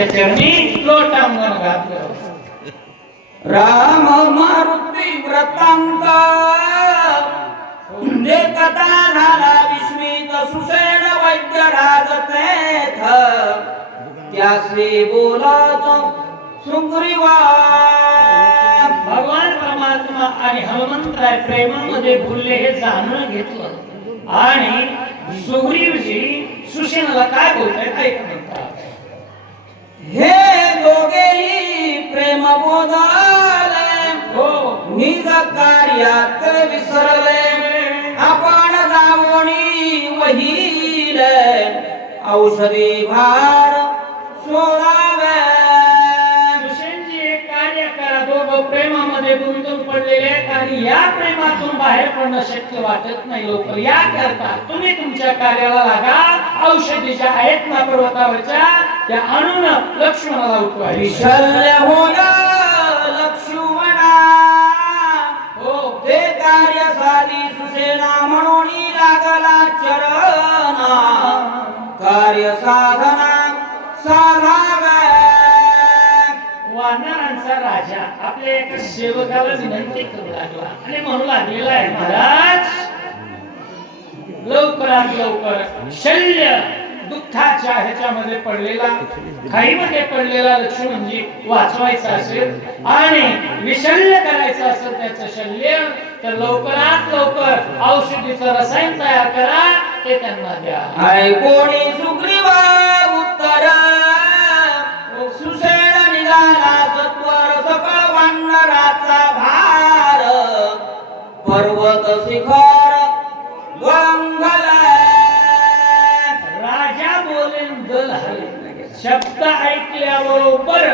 चरणी लोटांगण घातलं. राम मारुती व्रतांत देखता झाला विस्मित सुषेण वैद्य राजतेथ त्यासी बोलत सुग्रीवा. भगवान परमात्मा आणि हनुमंतराय प्रेमामध्ये बोलले हे जाणून घेतलं आणि सुग्रीवजी सुषेणाला काय बोलतायत ऐका म्हणतात. हे दोघेही प्रेम बोधाले हो निज कार्यात विसरले आपण जावणी वहिले औषधी भार शोधावे. सुषेणजी एक कार्य करा. दोघं प्रेमामध्ये गुंतून पडलेले आहेत आणि या प्रेमातून बाहेर पडणं शक्य वाटत नाही. लवकर या करता तुम्ही तुमच्या कार्याला लागा. औषधीच्या आहेत ना पर्वतावरच्या त्या आणून लक्ष्मणाला उठवा. विशल्य होया लक्ष्मणा हो ते कार्य साधी सुषेणा म्हणून लागला चरणा कार्य साधना साधाव्या. वानरांचा राजा आपल्या एका सेवकाला विनंती करू लागला आणि म्हणू लागलेला आहे, महाराज लवकरात लवकर शल्य दुःखाच्या ह्याच्यामध्ये पडलेला खाईमध्ये पडलेला लक्ष्मणजी वाचवायचा असेल आणि विशल्य करायचं असेल त्याचं शल्य तर लवकरात लवकर औषधीचं रसायन तयार करा ते त्यांना द्या. ऐकोणी सुग्रीवा उत्तर सुषेण निघाला सत्वर सकळ वानराचा भार पर्वत शिखर वळंघला. राजा बोले दल हले. शब्द ऐकल्याबरोबर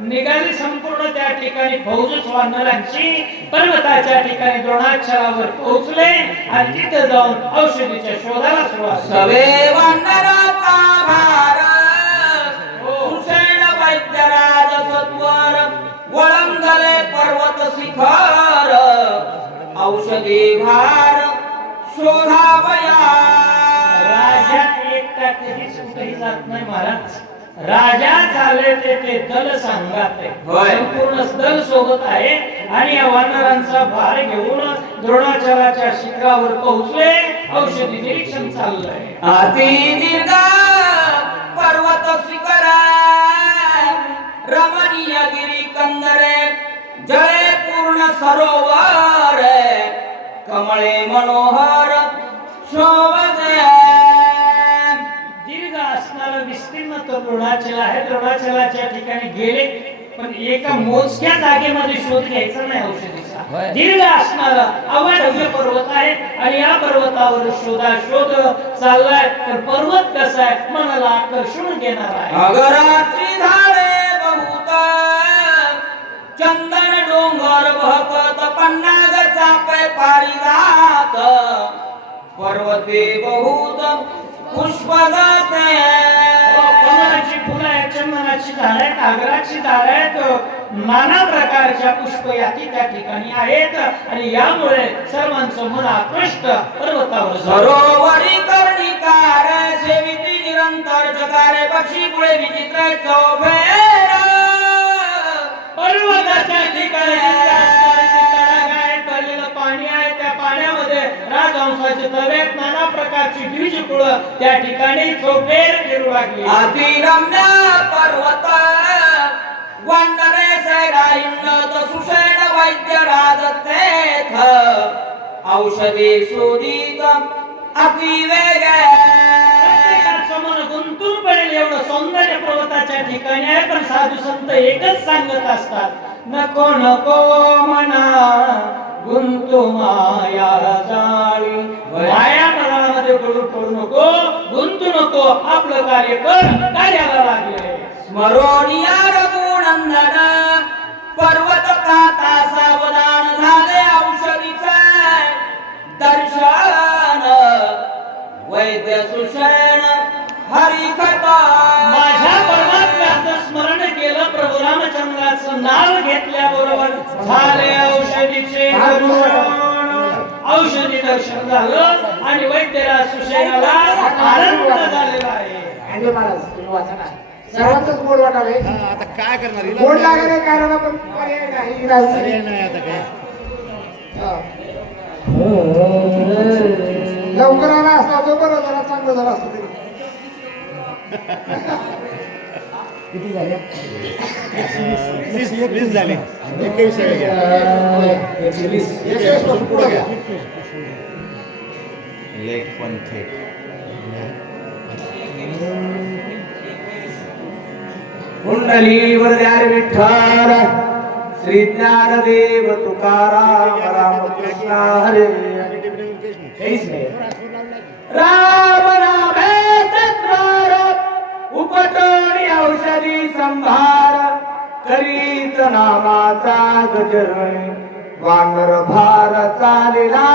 निघाली संपूर्ण त्या ठिकाणी फौजच वानरांची पर्वताच्या ठिकाणी द्रोणाक्षरावर पोहोचले आणि तिथे जाऊन औषधीच्या शोधाला सुरुवात. सवे वानराचा भार सुषेण वैद्यराज सत्वर वळंघले पर्वत शिखर औषधी भार शोधावया. राजा एकटा कधीच कुठेही जात नाही महाराज. राजा झाले ते दल सांगत आहे. होय. संपूर्ण दल सोबत आहे आणि या वानरांचा भार घेऊन द्रोणाचार्याच्या शिखरावर पोहोचले. औषधी निरीक्षण चाललंय. अति दीर्घ पर्वत शिखर रमणीय गिरी कंदरे जळे पूर्ण सरोवर कमळे मनोहर शोभते. दीर्घ असणारा विस्तीर्ण तो द्रोणाचल आहे. द्रोणाचलाच्या ठिकाणी गेले पण एका मोजक्या जागेमध्ये शोध घ्यायचा नाही औषधीचा. दीर्घ असणारा अवाढव्य पर्वत आहे आणि या पर्वतावर शोध चाललाय. तर पर्वत कसा आहे मनाला आकर्षण घेणार आहे. अगराची झाडे बहुत चंदन डोंगर बहकत पन्नाग चापे पारिजात पर्वते बहुत पुष्पदाते. कमळाची फुलं आहेत, चंदनाची झाडं आहेत, आगराची झाडं आहेत, नाना प्रकारच्या पुष्पयाती त्या ठिकाणी आहेत आणि यामुळे सर्वांचं मन आकृष्ट पर्वतावर सरोवरी कर्णिकार सेविती निरंतर जगारे पक्षी पुढे विचित्र चौफेर. पर्वताच्या ठिकाणी तडाख आहे, भरलेलं पाणी आहे. त्या पाण्यामध्ये राजहंसाचे तवे आहेत, नाना प्रकारची द्विजकुळं त्या ठिकाणी चौफेर फिरू लागली. अतिरम्य पर्वत वानरे सैराहिंद सुषेण वैद्य राजतेथ औषधी शोधित अतिवेग. प्रत्येकाचं मन गुंतून पडेल एवढं सौंदर्य पर्वताच्या ठिकाणी आहे. पण साधू संत एकच सांगत असतात, नको नको म्हणा गुंतू माया जाळी. माया मनामध्ये पडू नको, गुंतू नको, आपलं कार्य कर, कार्याला लागले. स्मरणीय रघुनंदन पर्वत काता सावधान झाले औषधीचे दर्शन वैद्य सुषेण हरिकथा. माझ्या परमात्म्याचं स्मरण केलं, प्रभू रामचंद्राचं नाव घेतल्याबरोबर झाले औषधीचे औषधी दर्शन झालं आणि वैद्यराज सुषेणाला आनंद झालेला आहे. महाराज तुम्ही वाचा ना. सर्वांचंच गोड वाटावे आता काय करणार हिला? गोड लागले कारण पण पर्याय नाही राहू अरे दे. नाही आता काय हा. लवकर आला असता तो बरं जरा चांगलं झालं असतं तरी. किती झाले? 20 झाले. 21 घ्या. 21 पासून पुढं घ्या. लेट पण थेट. कुंडली वरद्यार विठ्ठल श्री ज्ञानदेव तुकाराम रामकृष्ण हरे काहीच नाही. राम नामे सत्वार उपटोणी औषधी संभार करीत नामाचा गजर वानर भार चालिला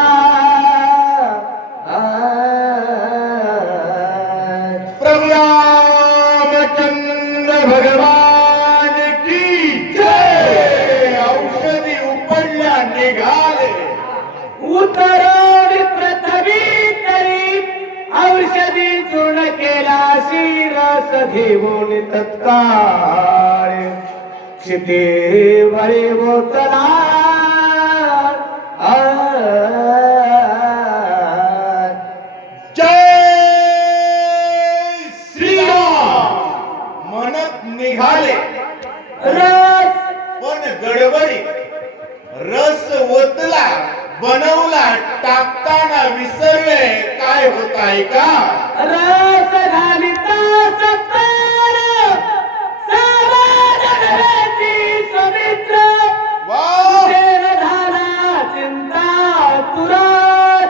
प्रभु रामचंद्र भगवान की जय. औषधी उपडल्या निघाले. उतरणी प्रथमी तरी औषधी चूर्ण केला शिरस घेऊन तत्काळ क्षितेवरे बोतला जय श्रीराम म्हणत निघाले. रस पण गडबडी रस ओतला बनवला टाकताना विसरले काय होत आहे का. रस घालिता सत्तर समाधानाची समित्र वा तेर झाला चिंता तुरत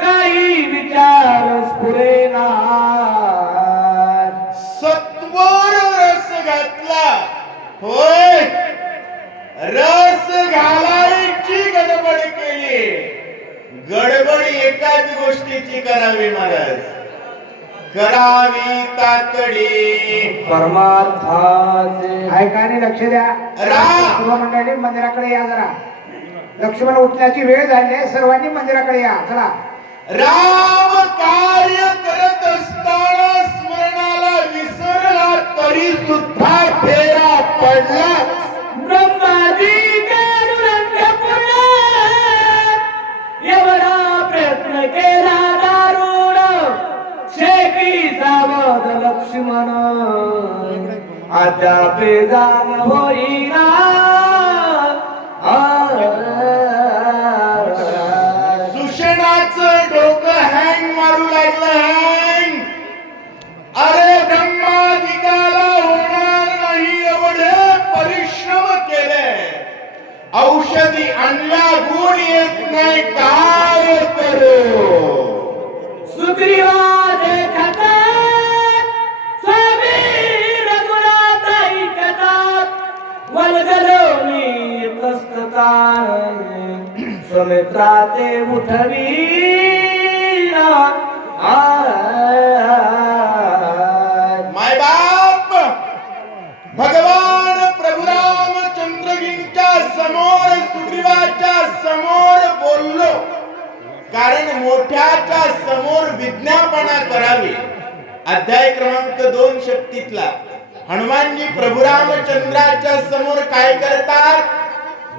काही विचार स्फुरेना. सत्वर रस घातला होय. रस घालायची गडबड केली. गडबड एकाच गोष्टीची करावी महाराज. करावी तातडी परमार्थाचे ऐका आणि लक्ष द्या. सर्व मंडळी मंदिराकडे या जरा. लक्ष्मण उठण्याची वेळ झाली आहे. सर्वांनी मंदिराकडे या चला. राम कार्य करत असताना स्मरणाला विसरला तरी सुद्धा फेरा पडला. ब्रह्माजी पूर्ण एवढा प्रयत्न केला दारुण शेकी सावध लक्ष्मण आद्यापे जाण होईना. सुषेणाचं डोकं हँग मारू लागलं. हँग. अरे ब्रह्मादिकाला होणार नाही एवढे परिश्रम केले. औषधी आणल्या गुण येत नाही काय करू. सुग्रीवा देखत स्वामी रघुनाथ ऐकतात वल्गलो मी तस्तता सुमित्रा ते उठवी माय बाप भगवान प्रभु रामचंद्रजींच्या समोर सुग्रीवाच्या समोर बोललो. कारण मोठ्याच्या समोर विज्ञापना करावी. अध्याय क्रमांक 2 शक्तीतला हनुमानजी प्रभु रामचंद्राच्या समोर काय करतात.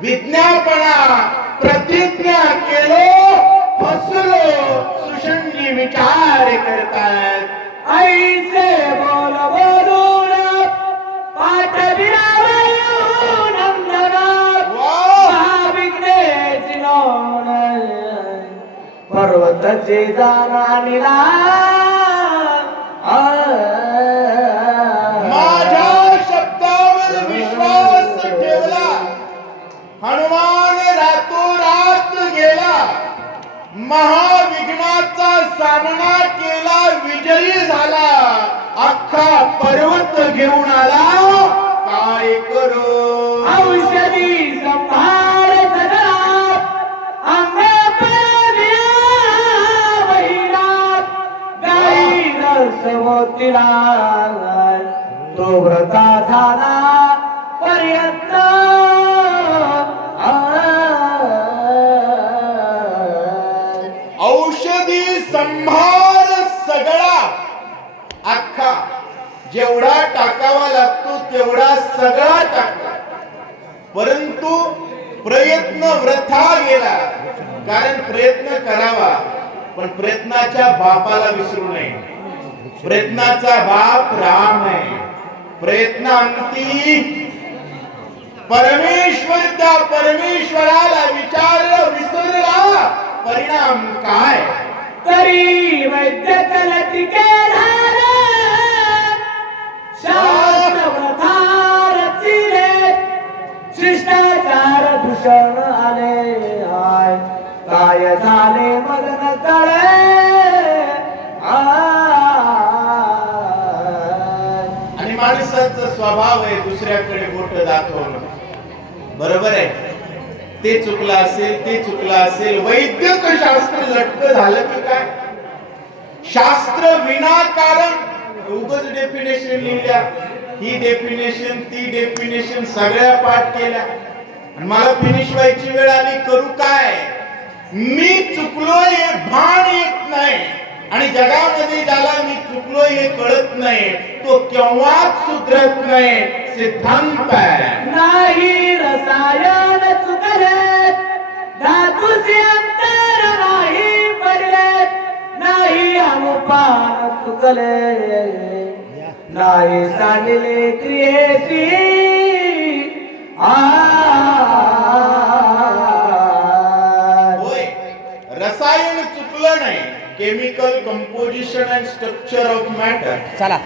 विज्ञापना प्रतिज्ञा केलो फसलो. सुषंजी विचार करतात. ऐसे बोल बोलून पाठविरावयो नंदना महाविघ्नेची नोंद पर्वताचे जाणीला. माझ्या शब्दावर विश्वास ठेवला. हनुमान रातोरात गेला. महाविघ्नाचा सामना केला. विजयी झाला. अख्खा पर्वत घेऊन आला. काय करू. औषधी संभार सगळा अंगे महिला गाई रसवतीला तो व्रता झाला पर्यंत. औषधी संभार सगळा अख्खा जेवढा टाकावा सगळा टाकला, परंतु प्रयत्न वृथा गेला. कारण प्रयत्न करावा, पण प्रयत्नाच्या बापाला विसरू नये. प्रयत्नाचा बाप राम आहे. प्रयत्नांती परमेश्वर, त्या परमेश्वराला विचारलं, विसरला, परिणाम काय? तरी वैद्य टिके झाले, शास्त्र वृथा रचिले, शिष्टाचार दूषण आले. हाय काय झाले मदन तळे. आणि माणसाचा स्वभाव आहे दुसऱ्याकडे बोट दाखवणं. बरोबर आहे, ते चुकलं असेल, ते चुकलं असेल. वैद्यक शास्त्र लटक झालं की काय? शास्त्र विनाकारण उगाच डेफिनेशन लिहिल्या, ही डेफिनेशन ती डेफिनेशन सगळ्या पाठ केल्या, आणि मला फिनिश व्हायची वेळ आली, करू काय? मी चुकलोय हे भान येत नाही, आणि जगामध्ये ज्याला मी चुकलो हे कळत नाही, तो केव्हाच सुधरत नाही. सिद्धांत आहे. नाही रसायन चुकले, धातूचे अंतर नाही पडले, नाही अनुपान चुकले, नाही सांडले क्रियेची. होय, रसायन चुकलं नाही. Chemical composition and structure of matter. चला,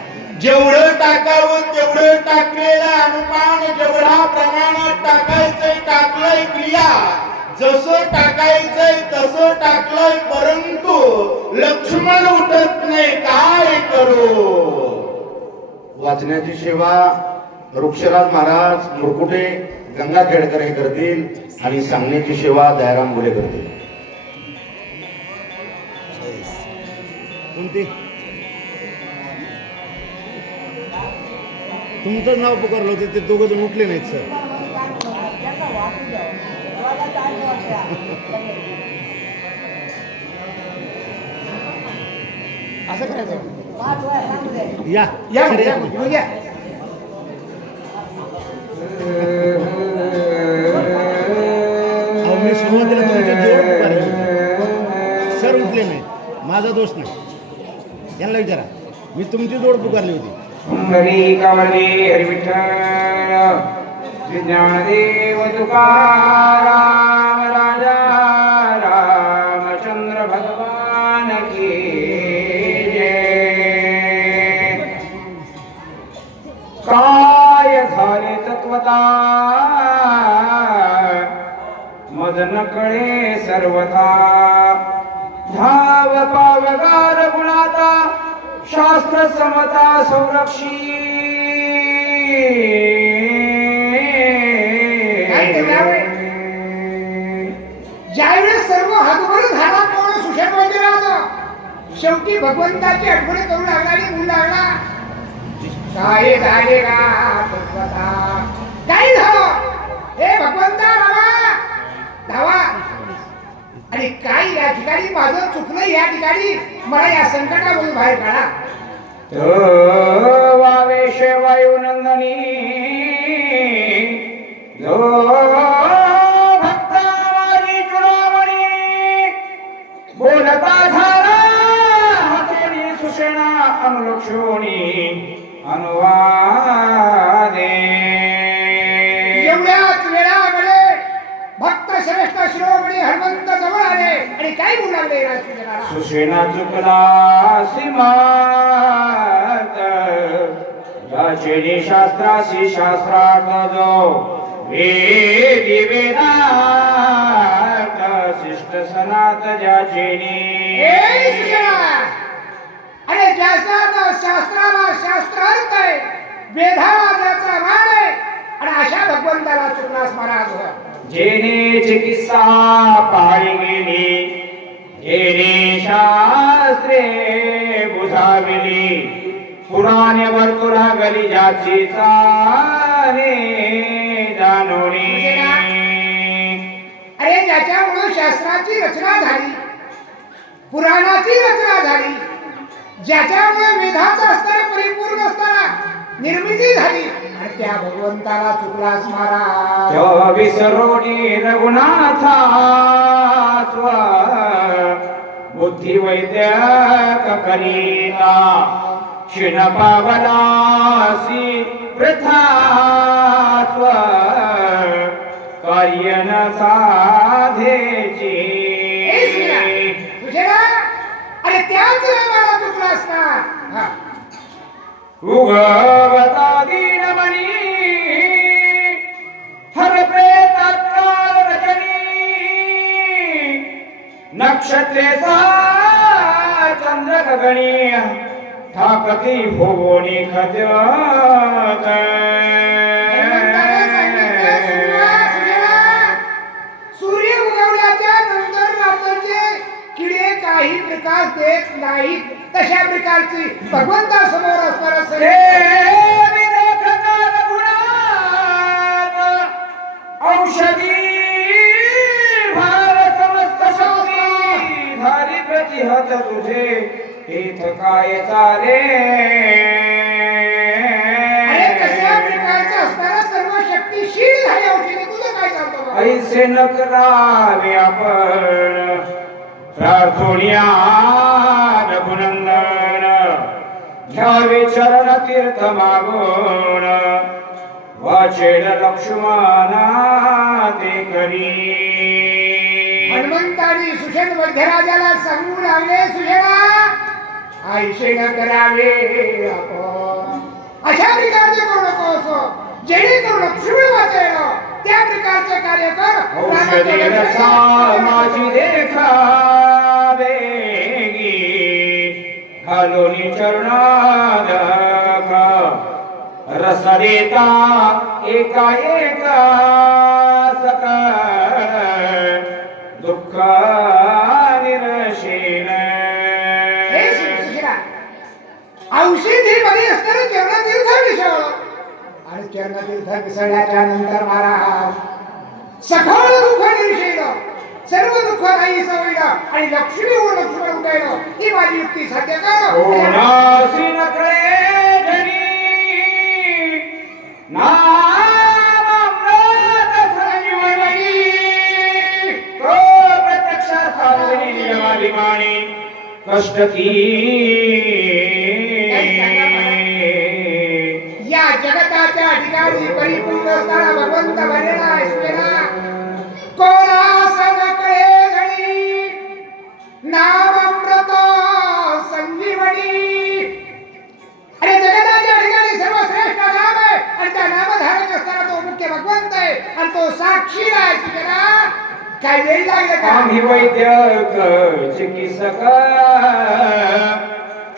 जेवढं टाकावं तेवढं टाकलेलं अनुमान, जेवढा प्रमाणात टाकायचंय टाकलंय. क्रिया जसं टाकायचंय तसं टाकलंय, परंतु लक्ष्मण उठत नाही. काय करू? वाचण्याची सेवा वृक्षराज महाराज मुरकुटे गंगाखेडकर हे करतील, आणि सांगण्याची सेवा दयाराम गुले करतील. कोणती? तुमचं नाव पुकारलं होतं, ते दोघं जण उठले नाहीत सर. असं करायचं. या या सर, या. येऊ द्या. अहो, मी सुरुवातीला तुमचे जोड पुकारले होते. सर उठले नाही, माझा दोष नाही. यांना विचारा, मी तुमची जोड पुकारली होती. हरी कवली हरी विठ्ठल विज्ञानदेव तुकाराम राजा रामचंद्र भगवान की जय. काय झाले तत्वता मद न कळे सर्वथा. धाव पावगार गुणाता शास्त्र समता संरक्षी. ज्यावेळेस सर्व हातभर झाला कोण सुषेण मंदिराचा, शेवटी भगवंताची आठवण करू लागला आणि म्हणू लागला, काय झाले का तत्वता? काय झालं? हे भगवंता रामा धावा. आणि काय या ठिकाणी माझं चुकलं, या ठिकाणी मला या संकटामधून बाहेर काढा. वावेश वायुनंदनी जो भक्तावारी चुडामणी बोलता झाला हातोनी सुषेणा अनुलक्षोणी अनुवादे. एवढ्याच वेळामध्ये भक्त श्रेष्ठ शिरोमणी हनुमंत जवळ आले आणि काय बोलू लागले राजकुमाराला? सुषेणा चुकला श्रीमात याचे शास्त्राशी शास्त्रार्थ जो वेदी वेदात शिष्ट सनात ज्याचे ए सुषेणा, अरे ज्याचा शास्त्राला शास्त्रार्थ आहे, वेदाला ज्याचा मान आहे, आणि अशा भगवंताला चुकलास महाराज. जेने चिकित्सा पाळी गेली, जेने शास्त्रे बुधाविली, पुराणे वर्तुळा गली ज्याची चाले जाणोनी. अरे ज्याच्यामुळे शास्त्राची रचना झाली, पुराणाची रचना झाली, ज्याच्यामुळे वेदाचा अस्तर परिपूर्ण असताना निर्मिती झाली, आणि त्या भगवंताला चुकलास महाराज. तेव्हा विसरोनी रघुनाथा स्व बुद्धी वैद्यक करीता क्षीण पावलासी वृथा स्व कार्य न साधेची. तुझे ना अरे त्याच मला चुकलास ना. हा. उगवता दीनमणी हर प्रेतात्काल रजनी नक्षत्रे सा चंद्र गगणी ठाकती भुवनी खद्यक. भगवंताने सांगितलं, सुजला, सूर्य उगवल्याच्या नंतर रात्रीचे किडे काही प्रकाश देत नाहीत. तशा प्रकारची भगवंता समोर असणारा औषधी भार समस्त शक्ती धारी प्रतिहत तुझे तीर्थ काय चाले. अरे कशा प्रकारचे असणारा सर्व शक्तीशील झाले औषधी तुझं काय चालतं. ऐसे न करावे आपण प्रार्थोनिया रघुनंदन घ्यावे चरण तीर्थ मागून वाचेल लक्ष्मणा ते करी. हनुमंतानी सुषेण वैद्यराजाला सांगू लागले, सुषेणा आईशे न करावे आपण. अशा प्रकारचे करू नकोस जेणेकरून लक्ष्मण वाचेल त्या प्रकारचे कार्य कर. औषधी रसा माझी देखा बेगी घालोनी चरणात रस देता एका एका सकळ दुःख निरशेन. हे सुषेणा औषधी मध्ये असणारे चरणतीर्थ मिसळ आणि चरणतीर्थ मिसळल्याच्या नंतर महाराज सखोल दुःख निरशेल, सर्व दुःख नाही होईल आणि लक्ष्मी व लक्ष्मण उदयन ही माझी युक्ती साध्य कर. कोणासी नकळे जनी नामामृत संजीवनी तो प्रत्यक्षात सार्वजनिक नियमाभिमानी कष्ट की. या जगताच्या ठिकाणी परिपूर्ण असणारा भगवंत भरलेला आहे सुषेणा. कोणास नकळे जणी नामामृत संजीवनी. अरे जगताच्या ठिकाणी सर्वश्रेष्ठ नाम आहे आणि त्या नामधारक असताना तो मुख्य भगवंत आहे आणि तो साक्षी आहे सुषेणा. काय वेळ लागले का. आम्ही वैद्यक चिकित्सक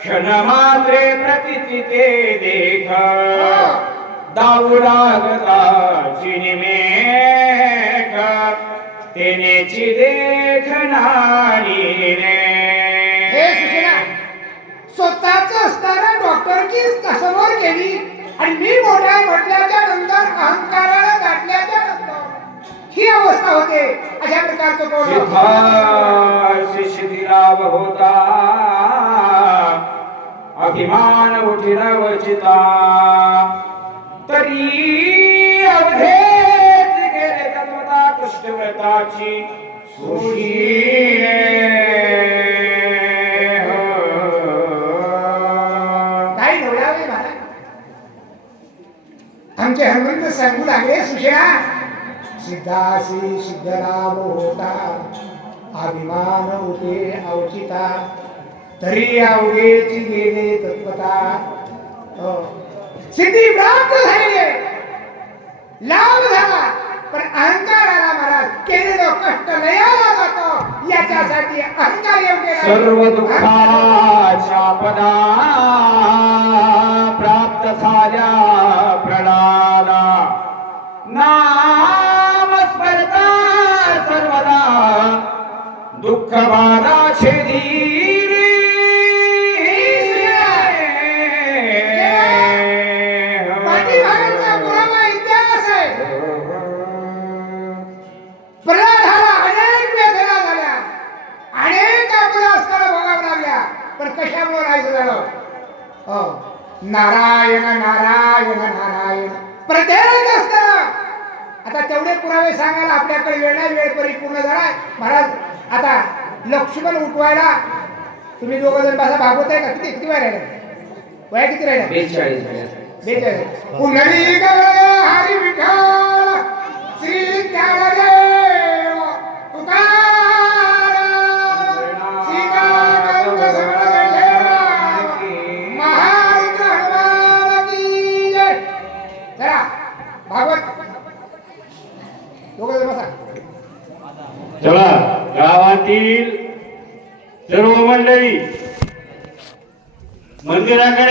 क्षण मात्रे प्रतिती ते देख दाऊ लागताची निमेख तेनेची देखणारी रे. हे सुषेणा स्वतःच असताना डॉक्टरची समोर केली आणि मी मोठा म्हटल्याच्या नंतर अहंकाराला गाठल्याच्या नंतर ही अवस्था होते. अशा प्रकारचं कोण शिथिलाभ होता अभिमान उठिला वचिता तरी अवधेत गेले तत्वता कृष्णव्रताची सुशी. काही नवलावे महाराज आमचे हनुमंत सांगू लागले, सुषेणा सिद्धासी सिद्धराम होता अभिमान होते अवचिता तरी अवघेची गेले तत्वता. सिद्धी प्राप्त झाली आहे, लाभ झाला, पण अहंकार आला महाराज. केलेलं कष्ट लयाला जातो याच्यासाठी अहंकार योग्य नाही. सर्व दुःखाच्या पदा प्राप्त झाल्या प्रणाला नाम स्मरता सर्वदा दुःख बाधा छेदी. पाठीमागचा पुरावा इतिहास आहे. प्रल्हादाला अनेक वेदना झाल्या, अनेक आपल्या असताना भोगाव्या लागल्या, पण कशामुळे राहायचं झालं. नारायण नारायण नारायण तेच असतं. आता तेवढे पुरावे सांगायला आपल्याकडे वेळ नाही, वेळ परिपूर्ण झालाय महाराज. आता लक्ष्मण उठवायला तुम्ही दोघं जण बसा, भागवत आहे का? किती किती वेळ राहिला? वय किती राहिला? 42. पुंडलिक हरी विठ्ठल श्री ज्ञानदेव तुकाराम श्रीकांत समर्थ महारुद्र हनुमान की जय. चला भागवत दोघं जण बसा. चला, गावातील सर्व मंडळी मंदिराकडे